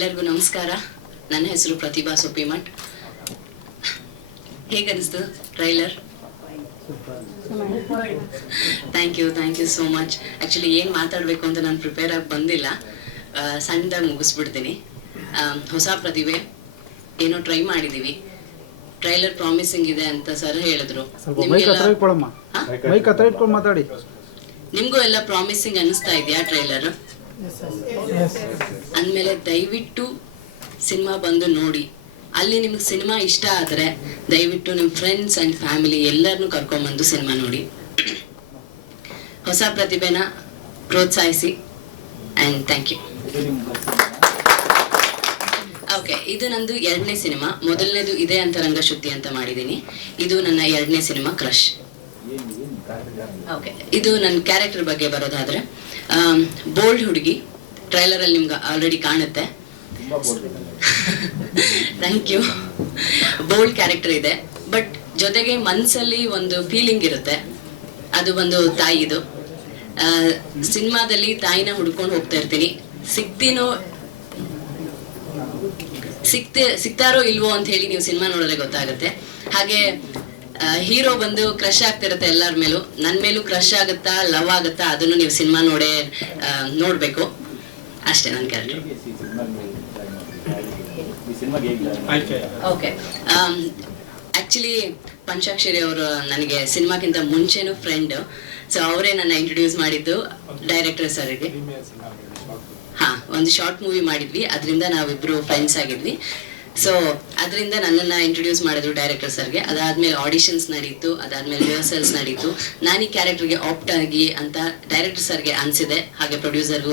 ಎಲ್ಲರಿಗೂ ನಮಸ್ಕಾರ. ನನ್ನ ಹೆಸರು Pratibha Soppimath ಹೇಗನ್ನಿಸ್ತು trailer? Thank you thank you so much actually ಏನು ಮಾತಾಡಬೇಕು ಅಂತ ನಾನು ಪ್ರಿಪೇರ್ ಆಗಿ ಬಂದಿಲ್ಲ. ಸಣ್ಣದಾಗಿ ಮುಗಿಸ್ಬಿಡ್ತೀನಿ. ಹೊಸ ಪ್ರತಿಭೆ. ಏನೋ ಟ್ರೈ ಮಾಡಿದ್ದೀವಿ ಟ್ರೈಲರ್ ಪ್ರಾಮಿಸಿಂಗ್ ಇದೆ ಅಂತ ಸರ್ ಹೇಳಿದ್ರು. ನಿಮ್ಗೂ ಹತ್ರ ನಿಮ್ಗೆಲ್ಲ ಇಟ್ಕೊಳಮ್ಮ. ಹತ್ರ ಇಟ್ಕೊಂಡು ಮಾತಾಡಿ. ನಿಮಗೂ ಎಲ್ಲ ಪ್ರಾಮಿಸಿಂಗ್ ಅನಿಸ್ತಾ ಇದೆಯಾ ಟ್ರೈಲರ್ ಅಂದಮೇಲೆ ದಯವಿಟ್ಟು ಸಿನಿಮಾ ಬಂದು ನೋಡಿ. ಅಲ್ಲಿ ನಿಮ್ಗೆ ಸಿನಿಮಾ ಇಷ್ಟ ಆದರೆ ದಯವಿಟ್ಟು ನಿಮ್ಮ ಫ್ರೆಂಡ್ಸ್ ಆ್ಯಂಡ್ ಫ್ಯಾಮಿಲಿ ಎಲ್ಲರನ್ನೂ ಕರ್ಕೊಂಬಂದು ಸಿನಿಮಾ ನೋಡಿ. ಹೊಸ ಪ್ರತಿಭೆನ ಪ್ರೋತ್ಸಾಹಿಸಿ ಆ್ಯಂಡ್ ಥ್ಯಾಂಕ್ ಯು ಓಕೆ ಇದು ನಂದು ಎರಡನೇ ಸಿನಿಮಾ. ಮೊದಲನೇದು ಇದೇ ಅಂತ ರಂಗಶುದ್ಧಿ ಅಂತ ಮಾಡಿದ್ದೀನಿ ಇದು ನನ್ನ ಎರಡನೇ ಸಿನಿಮಾ ಕ್ರಶ್ ಓಕೆ ಇದು ನನ್ನ ಕ್ಯಾರೆಕ್ಟರ್ ಬಗ್ಗೆ ಬರೋದಾದರೆ ಬೋಲ್ಡ್ ಹುಡುಗಿ. ಟ್ರೈಲರಲ್ಲಿ ನಿಮ್ಗೆ ಆಲ್ರೆಡಿ ಕಾಣುತ್ತೆ. ಥ್ಯಾಂಕ್ ಯು ಬೋಲ್ಡ್ ಕ್ಯಾರೆಕ್ಟರ್ ಇದೆ. ಬಟ್ ಜೊತೆಗೆ ಮನಸ್ಸಲ್ಲಿ ಒಂದು ಫೀಲಿಂಗ್ ಇರುತ್ತೆ. ಅದು ಒಂದು ತಾಯಿದು. ಸಿನಿಮಾದಲ್ಲಿ ತಾಯಿನ ಹುಡ್ಕೊಂಡು ಹೋಗ್ತಾ ಇರ್ತೀನಿ. ಸಿಗ್ತೀನೋ ಸಿಗ್ತೆ ಸಿಕ್ತಾರೋ ಇಲ್ವೋ ಅಂತ ಹೇಳಿ ನೀವು ಸಿನಿಮಾ ನೋಡಿದ್ರೆ ಗೊತ್ತಾಗುತ್ತೆ. ಹಾಗೆ ಹೀರೋ ಬಂದು ಕ್ರಶ್ ಆಗ್ತಿರುತ್ತೆ ಎಲ್ಲರ ಮೇಲೂ. ನನ್ನ ಮೇಲೂ ಕ್ರಶ್ ಆಗುತ್ತಾ ಲವ್ ಆಗುತ್ತಾ ಅದನ್ನು ನೀವು ಸಿನಿಮಾ ನೋಡೇ ನೋಡ್ಬೇಕು. ಅಷ್ಟೇ ನನ್ನ ಕ್ಯಾರೆಕ್ಟರ್ ಓಕೆ ಆ್ಯಕ್ಚುಲಿ ಪಂಚಾಕ್ಷರಿ ಅವರು ನನಗೆ ಸಿನಿಮಾಕ್ಕಿಂತ ಮುಂಚೆನೂ ಫ್ರೆಂಡ್ ಸೊ ಅವರೇ ನನ್ನ ಇಂಟ್ರೊಡ್ಯೂಸ್ ಮಾಡಿದ್ದು ಡೈರೆಕ್ಟರ್ ಸರ್ಗೆ ಹಾಂ ಒಂದು ಶಾರ್ಟ್ ಮೂವಿ ಮಾಡಿದ್ವಿ. ಅದರಿಂದ ನಾವಿಬ್ಬರು ಫ್ರೆಂಡ್ಸ್ ಆಗಿದ್ವಿ. ಸೊ ಅದರಿಂದ ನನ್ನನ್ನ ಇಂಟ್ರೊಡ್ಯೂಸ್ ಮಾಡಿದ್ರು ಡೈರೆಕ್ಟರ್ ಸರ್ಗೆ ಅದಾದಮೇಲೆ ಆಡಿಷನ್ಸ್ ನಡೀತು. ಅದಾದಮೇಲೆ ರಿಹರ್ಸಲ್ಸ್ ನಡೀತು. ನಾನು ಈ ಕ್ಯಾರೆಕ್ಟರ್ಗೆ ಆಪ್ಟ್ ಆಗಿ ಅಂತ ಡೈರೆಕ್ಟರ್ ಸರ್ಗೆ ಅನ್ಸಿದೆ. ಹಾಗೆ ಪ್ರೊಡ್ಯೂಸರ್ಗೂ